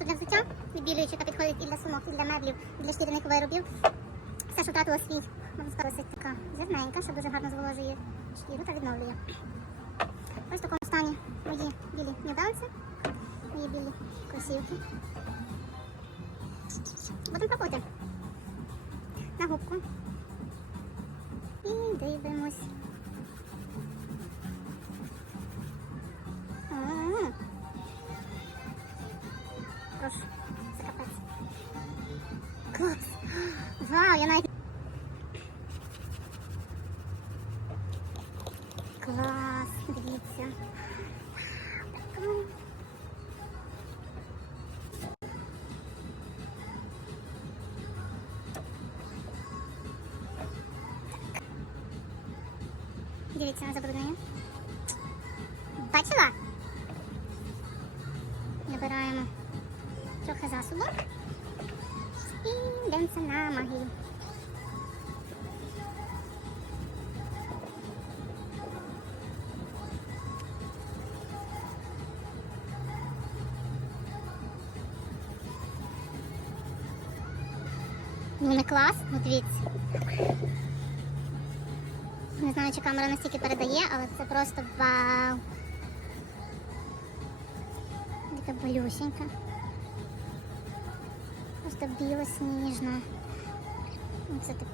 просто для взуття, відбілюючи, яка підходить і для сумок, і для меблів, і для шкіряних виробів. Все, що втратила свій, можна сказати, така зерненька, що дуже гарно зволожує шкіру та відновлює. Ось в такому стані мої білі нюдалці, мої білі кросівки. Будемо пробувати. На губку. І дивимось. Прошу, це капець. Вау, я навіть... Клас, дивіться. Дивіться на забруднення. Бачила? Набираємо трохи засобу. І йдемося на магію. Ну не клас, ну дивіться. Не знаю, чи камера настільки передає, але це просто вау. Така болюсенька. Просто білосніжна. Це таке.